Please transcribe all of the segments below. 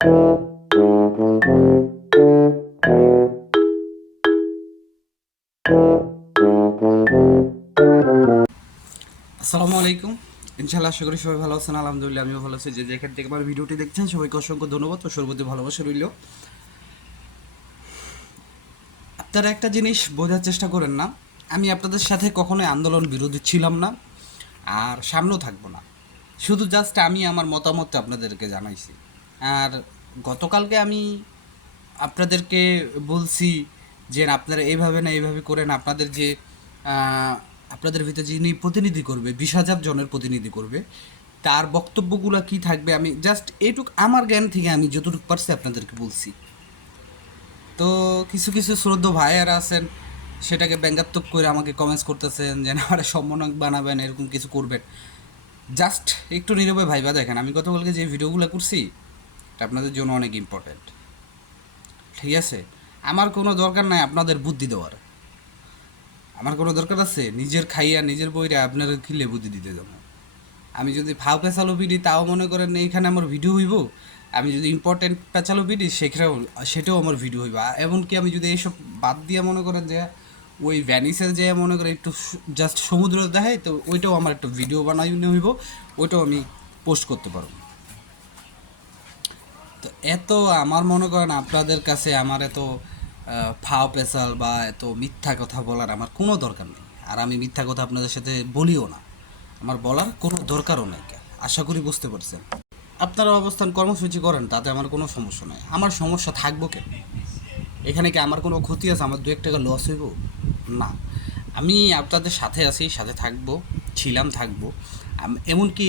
আসসালামু আলাইকুম। ইনশাআল্লাহ আশা করি সবাই ভালো আছেন। আলহামদুলিল্লাহ আমিও ভালো আছি। যে যেখান থেকে আমার ভিডিওটি দেখছেন সবাইকে অসংখ্য ধন্যবাদ ও সর্বতি ভালোবাসা রইল। আপনারা একটা জিনিস বোঝার চেষ্টা করেন না, আমি আপনাদের সাথে কখনোই আন্দোলন বিরোধী ছিলাম না আর সামনেও থাকবো না। শুধু জাস্ট আমি আমার মতামত আপনাদেরকে জানাইছি। আর গতকালকে আমি আপনাদেরকে বলছি যে আপনারা এইভাবে না এইভাবে করেন। আপনাদের যে আপনাদের ভিতরে যিনি প্রতিনিধি করবে 20,000 জনের প্রতিনিধি করবে, তার বক্তব্যগুলো কি থাকবে আমি জাস্ট এইটুক আমার জ্ঞান থেকে আমি যতটুকু পারছি আপনাদেরকে বলছি। তো কিছু কিছু শ্রদ্ধ ভাইয়ারা আছেন সেটাকে ব্যঙ্গাত্মক করে আমাকে কমেন্টস করতেছেন যে আমার সম্মানক বানাবেন, এরকম কিছু করবেন। জাস্ট একটু নীরবে ভাইবা দেখেন, আমি গতকালকে যে ভিডিওগুলো করছি এটা আপনাদের জন্য অনেক ইম্পর্ট্যান্ট। ঠিক আছে, আমার কোনো দরকার নাই আপনাদের বুদ্ধি দেওয়ার। আমার কোনো দরকার আছে নিজের খাইয়া নিজের বইরে আপনার কিলে বুদ্ধি দিতে যাবো? আমি যদি ফাও পেঁচালো বিডি তাও মনে করেন এইখানে আমার ভিডিও হইব। আমি যদি ইম্পর্টেন্ট পেঁচালো বিডি সেটাও আমার ভিডিও হইব। এমনকি আমি যদি এইসব বাদ দিয়ে মনে করেন যে ওই ভ্যানিসে যে মনে করেন একটু জাস্ট সমুদ্র দেখাই, তো ওইটাও আমার একটা ভিডিও বানাই হইব, ওইটাও আমি পোস্ট করতে পারবো। তো এত আমার মনে করেন আপনাদের কাছে আমার এত ফাও পেশাল বা এত মিথ্যা কথা বলার আমার কোনো দরকার নেই। আর আমি মিথ্যা কথা আপনাদের সাথে বলিও না, আমার বলার কোনো দরকারও নেই। আশা করি বুঝতে পারছেন। আপনারা অবস্থান কর্মসূচি করেন, তাতে আমার কোনো সমস্যা নাই। আমার সমস্যা থাকবো কেন? এখানে কি আমার কোনো ক্ষতি আছে? আমার 2-1 টাকা লস হইব না। আমি আপনাদের সাথে আছি, সাথে থাকবো, ছিলাম, থাকবো। এমনকি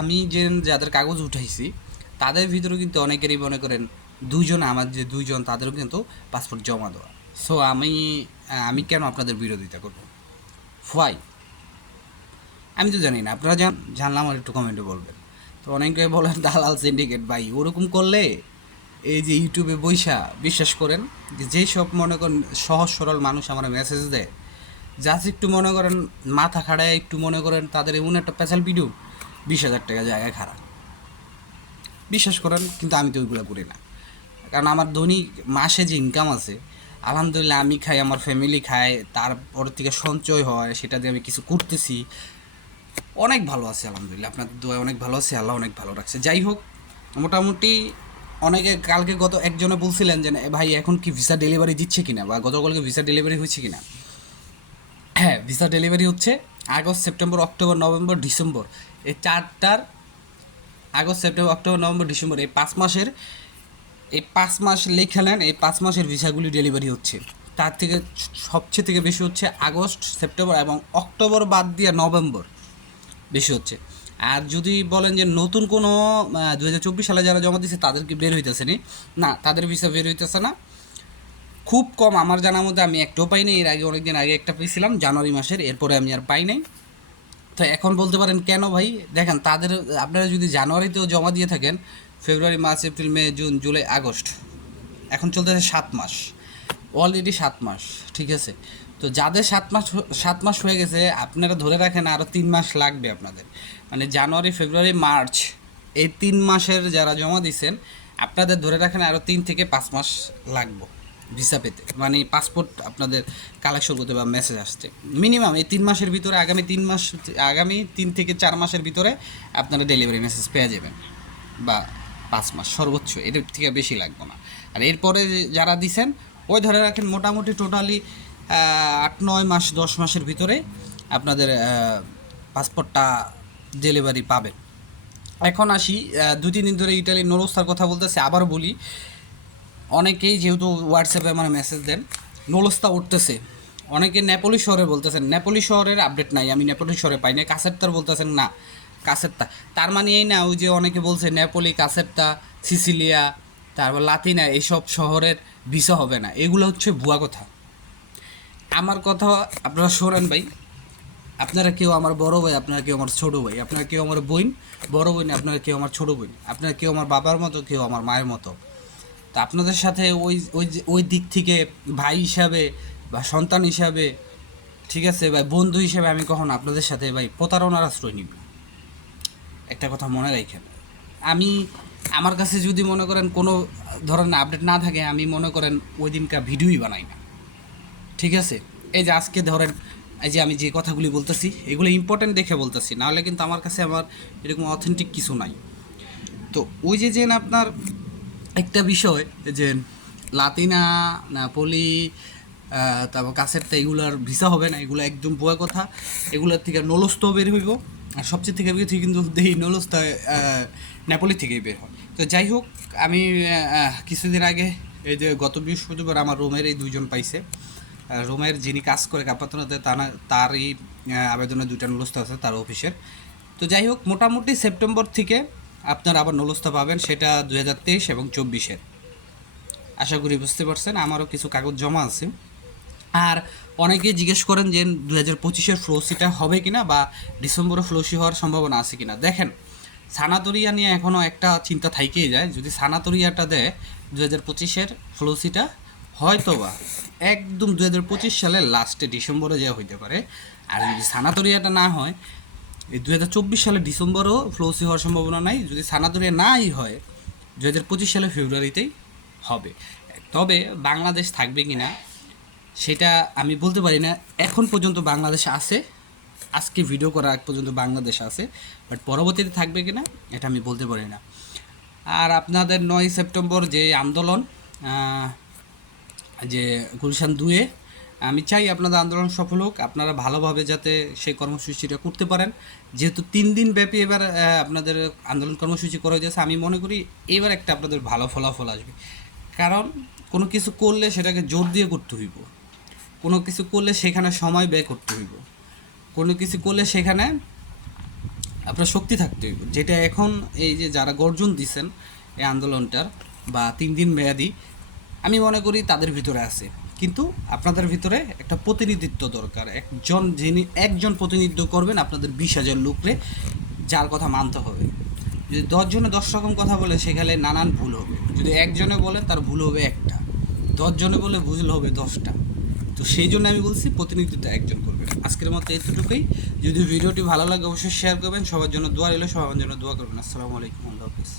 আমি যে যাদের কাগজ উঠাইছি তাদের ভিতরেও কিন্তু অনেকেরই মনে করেন দুইজন, আমার যে দুইজন তাদেরও কিন্তু পাসপোর্ট জমা দেওয়া। সো আমি কেন আপনাদের বিরোধিতা করবো? হোয়াই? আমি তো জানি না, আপনারা জানলাম আর একটু কমেন্টে বলবেন। তো অনেকে বলেন দালাল সিন্ডিকেট। ভাই ওরকম করলে এই যে ইউটিউবে বইসা বিশ্বাস করেন যে যেসব মনে করেন সহজ সরল মানুষ আমার মেসেজ দেয়, জাস্ট একটু মনে করেন মাথা খাড়ায় একটু মনে করেন তাদের এমন একটা স্পেশাল ভিডিও 20,000 টাকা জায়গায় খারাপ বিশ্বাস করেন। কিন্তু আমি তো ওইগুলো করি না, কারণ আমার দৈনিক মাসে যে ইনকাম আছে আলহামদুলিল্লাহ আমি খাই, আমার ফ্যামিলি খায়, তারপর থেকে সঞ্চয় হয়, সেটা দিয়ে আমি কিছু করতেছি। অনেক ভালো আছে আলহামদুলিল্লাহ, আপনাদের দোয়ায় অনেক ভালো আছে, আল্লাহ অনেক ভালো রাখছে। যাই হোক, মোটামুটি অনেকে কালকে গত একজনে বলছিলেন যে ভাই এখন কি ভিসা ডেলিভারি দিচ্ছে কিনা, বা গতকালকে ভিসা ডেলিভারি হয়েছে কিনা। হ্যাঁ, ভিসা ডেলিভারি হচ্ছে। August, September, October, November, December, এই চারটার, August, September, October, November, December, এই 5 মাস লেখা নেন, এই 5 মাসের ভিসাগুলি ডেলিভারি হচ্ছে। তার থেকে সবচেয়ে থেকে বেশি হচ্ছে আগস্ট, সেপ্টেম্বর এবং অক্টোবর বাদ দিয়ে নভেম্বর বেশি হচ্ছে। আর যদি বলেন যে নতুন কোনো 2024 সালে যারা জমা দিচ্ছে তাদের কি বের হইতেছে না, তাদের ভিসা বের হইতেছে না। খুব কম, আমার জানার মধ্যে আমি একটাও পাই নাই। এর আগে অনেকদিন আগে একটা পেয়েছিলাম জানুয়ারি মাসের, এরপরে আমি আর পাই নাই। তো এখন বলতে পারেন কেন ভাই? দেখেন তাদের, আপনারা যদি জানুয়ারিতেও জমা দিয়ে থাকেন, ফেব্রুয়ারি, মার্চ, এপ্রিল, মে, জুন, জুলাই, আগস্ট, এখন চলতেছে 7 মাস, অলরেডি 7 মাস। ঠিক আছে, তো যাদের 7 মাস হয়ে গেছে আপনারা ধরে রাখেন আরও 3 মাস লাগবে আপনাদের। মানে জানুয়ারি, ফেব্রুয়ারি, মার্চ, এই 3 মাসের যারা জমা দিয়েছেন আপনাদের ধরে রাখেন আরও 3 থেকে 5 মাস লাগবে ভিসা পেতে, মানে পাসপোর্ট আপনাদের কালেকশন করতে বা মেসেজ আসছে। মিনিমাম এই 3 মাসের ভিতরে, আগামী 3 থেকে 4 মাসের ভিতরে আপনারা ডেলিভারি মেসেজ পেয়ে যাবেন, বা 5 মাস সর্বোচ্চ, এর থেকে বেশি লাগবে না। আর এরপরে যারা দিছেন ওই ধরে রাখেন মোটামুটি টোটালি 8-9 মাস 10 মাসের ভিতরে আপনাদের পাসপোর্টটা ডেলিভারি পাবেন। এখন আসি, 2-3 দিন ধরে ইটালির নলস্তার কথা বলতেছে, আবার বলি। অনেকেই যেহেতু হোয়াটসঅ্যাপে আমার মেসেজ দেন, নলস্তা উঠতেছে। অনেকে নেপোলি শহরে বলতেছেন, নেপোলি শহরের আপডেট নাই, আমি নেপোলি শহরে পাই না। কাসেরতার বলতেছেন না, কাসেরতা, তার মানে এই না ওই যে অনেকে বলছে নেপোলি, কাসেরতা, সিসিলিয়া, তারপর লাতিনা, এইসব শহরের ভিসা হবে না। এগুলো হচ্ছে ভুয়া কথা। আমার কথা আপনারা শোনেন ভাই। আপনারা কেউ আমার বড় ভাই, আপনারা কেউ আমার ছোটো ভাই, আপনারা কেউ আমার বোন, বড় বোন, আপনারা কেউ আমার ছোটো বোন, আপনারা কেউ আমার বাবার মতো, কেউ আমার মায়ের মতো। তো আপনাদের সাথে ওই দিক থেকে ভাই হিসাবে বা সন্তান হিসাবে, ঠিক আছে ভাই, বন্ধু হিসাবে আমি কখনো আপনাদের সাথে ভাই প্রতারণার আশ্রয় নিব। একটা কথা মনে রাখেন, আমি আমার কাছে যদি মনে করেন কোনো ধরনের আপডেট না থাকে, আমি মনে করেন ওই দিনকার ভিডিওই বানাই না। ঠিক আছে, এই যে আজকে ধরেন এই যে আমি যে কথাগুলি বলতেছি এগুলো ইম্পর্টেন্ট দেখে বলতেছি, নাহলে কিন্তু আমার কাছে আমার এরকম অথেন্টিক কিছু নাই। তো ওই যে যে আপনার একটা বিষয় যে লাতিনা, নাপোলি, তারপর কাছেরটা, এগুলার ভিসা হবে না, এগুলো একদম ভুয়া কথা। এগুলোর থেকে নলস্ত বের হইব, আর সবচেয়ে থেকে বের থেকে কিন্তু এই নলস্তা নেপোলি থেকেই বের হয়। তো যাই হোক, আমি কিছুদিন আগে এই যে গত বৃহস্পতিবার আমার রোমের এই দুইজন পাইছে, রোমের যিনি কাজ করে কাপাতনাতে, তারই আবেদনে দুইটা নলস্তা আছে তার অফিসের। তো যাই হোক, মোটামুটি সেপ্টেম্বর থেকে আপনার আবার নলস্তা পাবেন, সেটা 2023 এবং 24-এর। আশা করি বুঝতে পারছেন, আমারও কিছু কাগজ জমা আছে। আর অনেকেই জিজ্ঞেস করেন যে 2025-এর ফ্লোসিটা হবে কিনা, বা ডিসেম্বরে ফ্লোসি হওয়ার সম্ভাবনা আছে কিনা। দেখেন, সানাতরিয়া নিয়ে এখনও একটা চিন্তা থাইকেই যায়। যদি সানাতরিয়াটা দেয় 2025-এর ফ্লোসিটা, হয়তো বা একদম 2025 সালের লাস্টে ডিসেম্বরে যা হইতে পারে। আর যদি সানাতরিয়াটা না হয়, এই 2024 সালের ডিসেম্বরও ফ্লোসি হওয়ার সম্ভাবনা নাই। যদি সানাতরিয়া নাই হয়, 2025 সালের ফেব্রুয়ারিতেই হবে। তবে বাংলাদেশ থাকবে কি না সেটা আমি বলতে পারি না। এখন পর্যন্ত বাংলাদেশ আছে, আজকে ভিডিও করা আগ পর্যন্ত বাংলাদেশ আছে, বাট পরবর্তীতে থাকবে কি না এটা আমি বলতে পারি না। আর আপনাদের 9 সেপ্টেম্বর যে আন্দোলন, যে গুলশান 2-এ, আমি চাই আপনাদের আন্দোলন সফল হোক, আপনারা ভালোভাবে যাতে সেই কর্মসূচিটা করতে পারেন। যেহেতু 3 দিন ব্যাপী এবার আপনাদের আন্দোলন কর্মসূচি করা হয়েছে, আমি মনে করি এবার একটা আপনাদের ভালো ফলাফল আসবে। কারণ কোনো কিছু করলে সেটাকে জোর দিয়ে করতে হইব, কোনো কিছু করলে সেখানে সময় ব্যয় করতে হইব, কোনো কিছু করলে সেখানে আপনার শক্তি থাকতে হইব, যেটা এখন এই যে যারা গর্জন দিচ্ছেন এই আন্দোলনটার বা 3 দিন মেয়াদি, আমি মনে করি তাদের ভিতরে আছে। কিন্তু আপনাদের ভিতরে একটা প্রতিনিধিত্ব দরকার, যিনি একজন প্রতিনিধিত্ব করবেন আপনাদের 20,000 লোকরে, যার কথা মানতে হবে। যদি 10 জনে 10 রকম কথা বলে, সেখানে নানান ভুল হবে। যদি একজনে বলে, তার ভুল হবে একটা, 10 জনে বলে ভুল হবে 10টা। তো সেই জন্য আমি বলছি প্রতিনিধিত্ব একজন করবেন। আজকের মতো এতটুকুই। যদি ভিডিওটি ভালো লাগে অবশ্যই শেয়ার করবেন, সবার জন্য দোয়া রইল, সবার জন্য দোয়া করবেন। আসসালামু আলাইকুম, আল্লাহ হাফিজ।